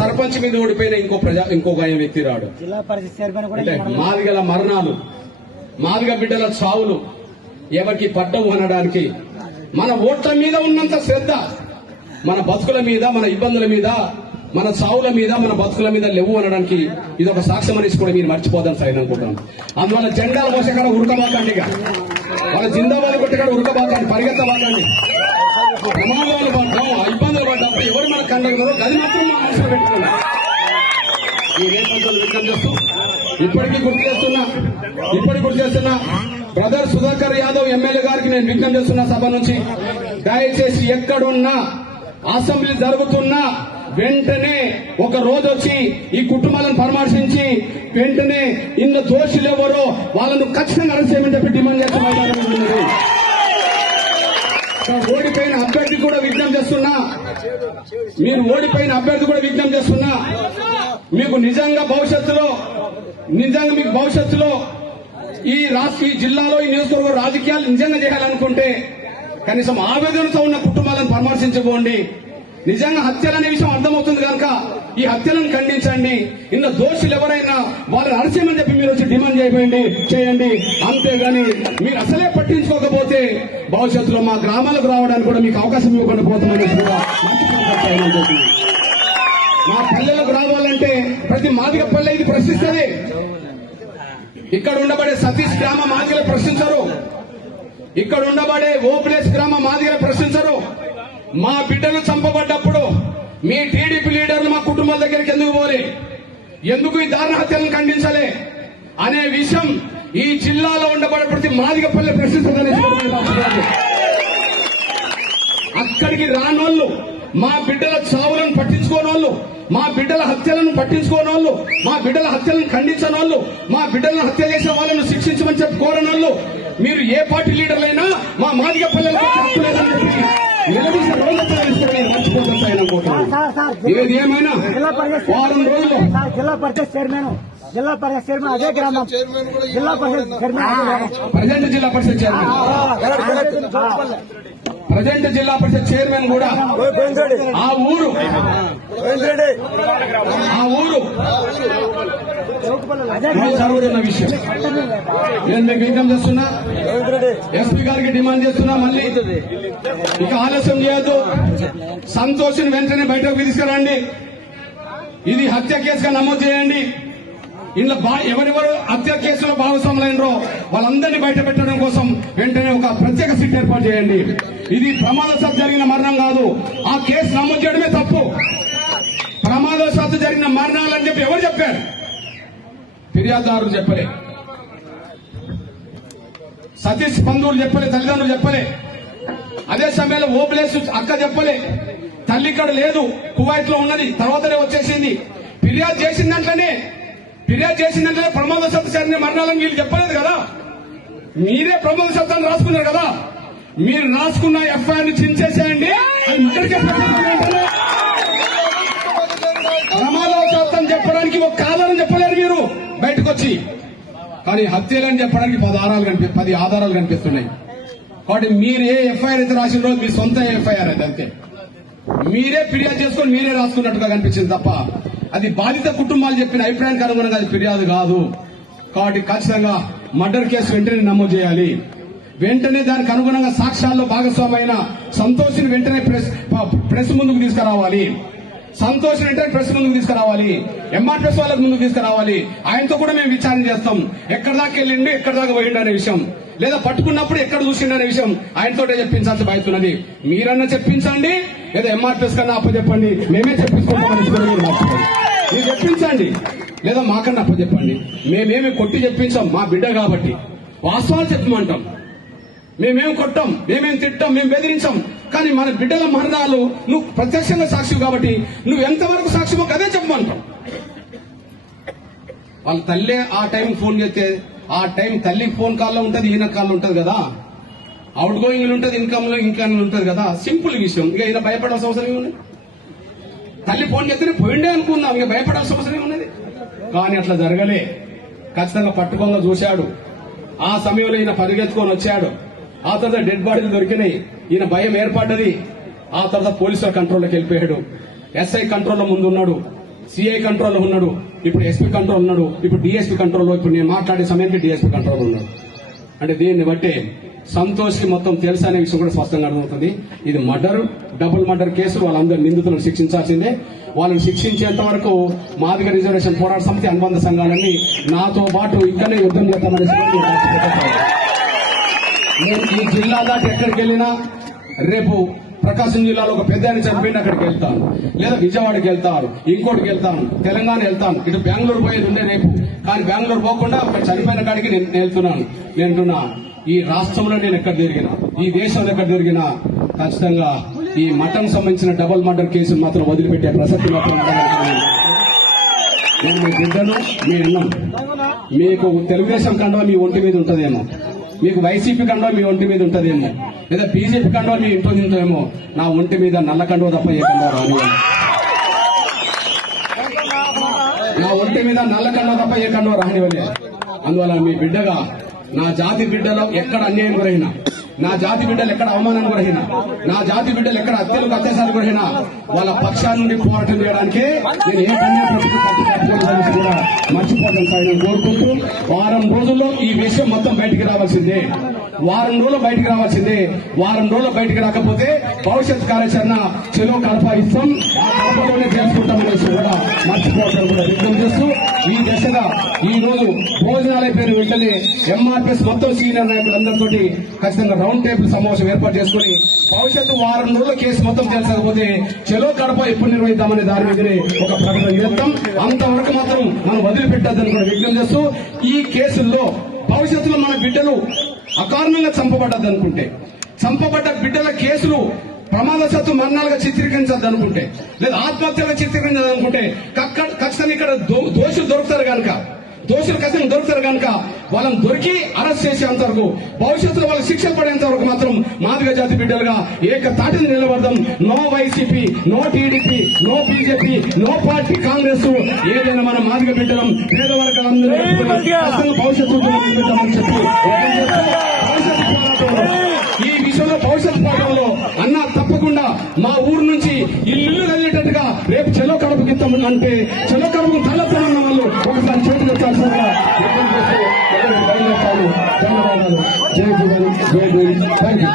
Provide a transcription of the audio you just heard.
సర్పంచ్ మీద ఓడిపోయిన ఇంకో వ్యక్తి రాడు. అంటే మాదిగల మరణాలు, మాదిగ బిడ్డల చావులు ఎవరికి పడ్డవు అనడానికి మన ఓట్ల మీద ఉన్నంత శ్రద్ధ మన బతుకుల మీద, మన ఇబ్బందుల మీద, మన చావుల మీద, మన బతుకుల మీద లేవు అనడానికి ఇది ఒక సాక్ష్యం అనేసి కూడా మీరు మర్చిపోదాం సార్ అనుకుంటాం. అందువల్ల జెండాల మోసకాడ ఉరకబాకండి, వాళ్ళ జిందాబాద్ కొట్టకాడ ఉరకబాకండి, పరిగెత్తబాకండి. ప్రమాదాలు పడ్డాం, ఇబ్బందులు పడ్డప్పుడు ఎవరు మన కండగలరో అది మాత్రం మా మనసులో పెట్టుకున్నాం. ఈ రేపంతులు వ్యక్తం చేస్తూ ఇప్పటికీ గుర్తు చేస్తున్నా బ్రదర్ సుధాకర్ యాదవ్ ఎమ్మెల్యే గారికి నేను విజ్ఞప్తి చేస్తున్నా సభ నుంచి, దయచేసి ఎక్కడున్నా అసెంబ్లీ జరుగుతున్నా వెంటనే ఒక రోజు వచ్చి ఈ కుటుంబాలను పరామర్శించి వెంటనే ఇందులో దోషులు ఎవరో వాళ్ళను ఖచ్చితంగా అరెస్ట్ చేయమని చెప్పి డిమాండ్ చేస్తున్నారు. ఓడిపోయిన అభ్యర్థి కూడా విజ్ఞప్తి చేస్తున్నా, మీరు ఓడిపోయిన అభ్యర్థి కూడా విజ్ఞప్తి చేస్తున్నా, మీకు నిజంగా భవిష్యత్తులో ఈ జిల్లాలో ఈ నియోజకవర్గ రాజకీయాలు నిజంగా చేయాలనుకుంటే కనీసం ఆవేదనతో ఉన్న కుటుంబాలను పరామర్శించుకోండి. నిజంగా హత్యలు అనే విషయం అర్థమవుతుంది కనుక ఈ హత్యలను ఖండించండి. ఇందులో దోషులు ఎవరైనా వాళ్ళని అరెస్టేమని చెప్పి మీరు వచ్చి డిమాండ్ చేయండి. అంతేగాని మీరు అసలే పట్టించుకోకపోతే భవిష్యత్తులో మా గ్రామాలకు రావడానికి కూడా మీకు అవకాశం ఇవ్వకుండా పోతామని మా పల్లెలకు రావాలంటే ప్రతి మాదిగ పల్లె ఇది ప్రశ్నిస్తుంది. ఇక్కడ ఉండబడే సతీష్ గ్రామ మాదిగలు ప్రశ్నించరు, ఇక్కడ ఉండబడే ఓప్లేస్ గ్రామ మాదిగలు ప్రశ్నించరు. మా బిడ్డలు చంపబడ్డప్పుడు మీ టీడీపీ లీడర్లు మా కుటుంబాల దగ్గరికి ఎందుకు పోలే, ఎందుకు ఈ దారుణ హత్యలను ఖండించలే అనే విషయం ఈ జిల్లాలో ఉండబడే ప్రతి మాదిగపల్లె ప్రశ్నిస్తుందని అక్కడికి రానోళ్ళు, మా బిడ్డల చావులను పట్టించుకోనోళ్ళు, మా బిడ్డల హత్యలను పట్టించుకోనోళ్ళు, మా బిడ్డల హత్యలను ఖండించనోళ్ళు, మా బిడ్డలను హత్య చేసే వాళ్ళను శిక్షించమని చెప్పి కోరనోళ్ళు మీరు ఏ పార్టీ లీడర్లైనా మా మాదిగ పల్లెలకు హక్కులేదని చెప్పి నిలదీసే రోజు మర్చిపోతాను. ఏది ఏమైనా వారం రోజులు జిల్లా పరిషత్ చైర్మన్ అదే గ్రామం జిల్లా పరిషత్ ప్రజెంట్ జిల్లా పరిషత్ చైర్మన్ కూడా ఆ ఊరు జరుగుతున్న విషయం నేను మీకు విజ్ఞప్తి చేస్తున్నా, ఎస్పీ గారికి డిమాండ్ చేస్తున్నా, మళ్ళీ ఇక ఆలస్యం చేయొద్దు. సంతోష్ని వెంటనే బయటకు తీసుకురండి, ఇది హత్య కేసుగా నమోదు చేయండి. ఇంట్లో ఎవరెవరు హత్య కేసులో భాగస్వాములైనరో వాళ్ళందరినీ బయట పెట్టడం కోసం వెంటనే ఒక ప్రత్యేక సిట్ ఏర్పాటు చేయండి. ఇది ప్రమాదవశాత్తు జరిగిన మరణం కాదు, ఆ కేసు నమోదు చేయడమే తప్పు. ప్రమాదవశాత్తు జరిగిన మరణాలని చెప్పి ఎవరు చెప్పారు? ఫిర్యాదుదారులు చెప్పలే, సతీష్ బంధువులు చెప్పలే, తల్లిదండ్రులు చెప్పలే, అదే సమయంలో ఓబులేసు అక్క చెప్పలే. తల్లి ఇక్కడ లేదు, కువైట్ లో ఉన్నది, తర్వాతనే వచ్చేసింది. ఫిర్యాదు చేసిందంటేనే ప్రమాదవశాత్తు జరిగిన మరణాలని వీళ్ళు చెప్పలేదు కదా. మీరే ప్రమాదవశాత్తు రాసుకున్నారు కదా. మీరు రాసుకున్న ఎఫ్ఐఆర్ ని చించేసేయండి. ప్రమాదవశాత్తు అని చెప్పడానికి ఒక ఆధారం చెప్పలేరు మీరు బయటకు వచ్చి, కానీ హత్యలని చెప్పడానికి 10 ఆధారాలు కనిపిస్తున్నాయి. కాబట్టి మీరు ఏ ఎఫ్ఐఆర్ అయితే రాసిన మీ సొంత ఎఫ్ఐఆర్ అయితే అంతే, మీరే ఫిర్యాదు చేసుకొని మీరే రాసుకున్నట్టుగా కనిపించింది తప్ప అది బాధిత కుటుంబాలు చెప్పిన అభిప్రాయానికి అనుగుణంగా అది ఫిర్యాదు కాదు. కాబట్టి ఖచ్చితంగా మర్డర్ కేసు వెంటనే నమోదు చేయాలి. వెంటనే దానికి అనుగుణంగా సాక్ష్యాల్లో భాగస్వామైన సంతోష్ని వెంటనే ప్రెస్ ముందుకు తీసుకురావాలి. సంతోష్ వెంటనే ప్రెస్ ముందుకు తీసుకురావాలి, ఎంఆర్ఎస్ వాళ్ళకు ముందుకు తీసుకురావాలి. ఆయనతో కూడా మేము విచారణ చేస్తాం, ఎక్కడి దాకా వెళ్ళిండు, ఎక్కడి దాకా పోయిండు అనే విషయం, లేదా పట్టుకున్నప్పుడు ఎక్కడ చూసిండు అనే విషయం ఆయనతోటే చెప్పించాల్సి బాధ్యతున్నది. మీరన్నా చెప్పించండి, లేదా ఎంఆర్ఎస్ కన్నా అప్పచెప్పండి, మేమే చెప్పించుకుంటామని మీరు చెప్పించండి, లేదా మాకన్నా అప్పచెప్పండి. మేమేమి కొట్టి చెప్పించాం, మా బిడ్డ కాబట్టి వాస్తవాలు చెప్పమంటాం. మేమేం కొట్టాం, మేమేం తిట్టాం, మేము బెదిరించాం. కానీ మన బిడ్డల మరణాలు నువ్వు ప్రత్యక్షంగా సాక్షి కాబట్టి నువ్వు ఎంతవరకు సాక్షిమో అదే చెప్పమంటాం. వాళ్ళ తల్లే ఆ టైం ఫోన్ చేస్తే ఆ టైం తల్లి ఫోన్ కాల్లో ఉంటది, ఈయన కాల్లో ఉంటది కదా, అవుట్ గోయింగ్ ఉంటది, ఇన్కమ్ ఉంటది కదా. సింపుల్ విషయం. ఇక ఈయన భయపడాల్సిన అవసరం ఏమున్నది? తల్లి ఫోన్ చేస్తేనే పోయిండే అనుకుందాం, ఇక భయపడాల్సిన అవసరం ఏమున్నది? కానీ అట్లా జరగలే. ఖచ్చితంగా పట్టుకోగా చూశాడు. ఆ సమయంలో ఈయన పరిగెత్తుకొని వచ్చాడు. ఆ తర్వాత డెడ్ బాడీలు దొరికినాయి. ఈయన భయం ఏర్పడ్డది. ఆ తర్వాత పోలీసుల కంట్రోల్లోకి వెళ్ళిపోయాడు. ఎస్ఐ కంట్రోల్లో ముందున్నాడు. సిఐ కంట్రోల్ ఉన్నాడు, ఇప్పుడు ఎస్పీ కంట్రోల్ ఉన్నాడు, ఇప్పుడు డిఎస్పీ కంట్రోల్, ఇప్పుడు నేను మాట్లాడే సమయానికి డిఎస్పీ కంట్రోల్ ఉన్నాడు. అంటే దీన్ని బట్టి సంతోష్ కి మొత్తం తెలుసు అనే విషయం కూడా స్పష్టంగా అర్థమవుతుంది. ఇది మర్డర్, డబుల్ మర్డర్ కేసులు, వాళ్ళందరూ నిందితులను శిక్షించాల్సిందే. వాళ్ళని శిక్షించేంత వరకు మాదిగ రిజర్వేషన్ పోరాట సమితి అనుబంధ సంఘాలన్నీ నాతో పాటు ఇక్కడే యుద్ధం చేస్తామనే నేను ఈ జిల్లా దాటి ఎక్కడికి వెళ్ళినా, రేపు ప్రకాశం జిల్లాలో ఒక పెద్ద ఆయన చనిపోయింది, అక్కడికి వెళ్తాను, లేదా విజయవాడకి వెళ్తాను, ఇంకోటికి వెళ్తాను, తెలంగాణ వెళ్తాను, ఇటు బెంగళూరు పోయేది ఉండే రేపు. కానీ బెంగళూరు పోకుండా ఒక చనిపోయిన కాడికి నేను వెళ్తున్నా. ఈ రాష్ట్రంలో నేను ఎక్కడ తిరిగినా, ఈ దేశంలో ఎక్కడ తిరిగినా ఖచ్చితంగా ఈ మటన్ సంబంధించిన డబుల్ మర్డర్ కేసులు మాత్రం వదిలిపెట్టే ప్రసక్తి మాత్రం ఉండదు. నేను మీ బిడ్డను, మీ అన్నం, మీకు తెలుగుదేశం కండువా మీ ఒంటి మీద ఉంటదేమో, మీకు వైసీపీ కండువా మీ ఒంటి మీద ఉంటదేమో, లేదా బీజేపీ కండువా మీ ఇంట్లో తింటామో, నా ఒంటి మీద నల్ల కండువా తప్ప ఏ కండువా రాదు. నా ఒంటి మీద నల్ల కండువా తప్ప ఏ కండువా రానివ్వలే. అందువల్ల మీ బిడ్డగా నా జాతి బిడ్డలో ఎక్కడ అన్యాయం గురైనా, నా జాతి బిడ్డలు ఎక్కడ అవమానం గురైనా, నా జాతి బిడ్డలు ఎక్కడ హత్యలకు అత్యాచారాలు గురైనా వాళ్ళ పక్షాల నుండి పోరాటం చేయడానికి నేను ఏ కన్యా ప్రభుత్వం కూడా మర్చిపోతాను సార్. నేను కోరుకుంటూ వారం రోజుల్లో ఈ విషయం మొత్తం బయటికి రావాల్సిందే. వారం రోజులు బయటికి రాకపోతే భవిష్యత్ కార్యాచరణ చెలో కడప ఇస్తాం, ఆ కడపలోనే తెలుసుకుంటామనే విషయం కూడా మర్చిపోవడం కూడా వ్యక్తం చేస్తూ ఈ దశగా ఈ రోజు భోజనాలు అయిపోయిన వెంటనే ఎంఆర్పీఎస్ మొత్తం సీనియర్ నాయకులందరితో ఖచ్చితంగా రౌండ్ టేబుల్ సమావేశం ఏర్పాటు చేసుకుని భవిష్యత్తు వారం రోజుల కేసు మొత్తం తెలుసకపోతే చెలో కడప ఎప్పుడు నిర్వహిద్దామనే దాని మీదనే ఒక ప్రకటన చేస్తాం. అంతవరకు మాత్రం మనం వదిలిపెట్టద్దని కూడా వ్యక్తం చేస్తూ ఈ కేసుల్లో భవిష్యత్తులో మన బిడ్డలు అకారణంగా చంపబడ్డ బిడ్డల కేసులు ప్రమాదవశాత్తు మరణాలుగా చిత్రీకరించద్దు అనుకుంటే, లేదా ఆత్మహత్యలుగా చిత్రీకరించదు అనుకుంటే ఖచ్చితంగా ఇక్కడ దోషులు దొరుకుతారు కనుక వాళ్ళని దొరికి అరెస్ట్ చేసేంత వరకు, భవిష్యత్తులో వాళ్ళకి శిక్ష పడేంత వరకు మాత్రం మాదిగ జాతి బిడ్డలుగా ఏకతాటిని నిలబడదాం. No YCP, no TDP, no BJP, no party, Congress, ఏదైనా మన మాదిగ బిడ్డలం పేదవర్గాలందరూ భవిష్యత్తు నిర్మిద్దామని చెప్పి ఈ విషయంలో భవిష్యత్ పాఠంలో అన్న తప్పకుండా మా ఊరు నుంచి ఇల్లు కలిగేటట్టుగా రేపు చెలో కడుపుకి అంటే చెలో కడుపుకు తల్లెత్తమన్న వాళ్ళు ఒకసారి చేతులు ఎత్తాల్సిందిగా ధన్యవాదాలు. జై భీమ్, జై భీమ్. Thank you.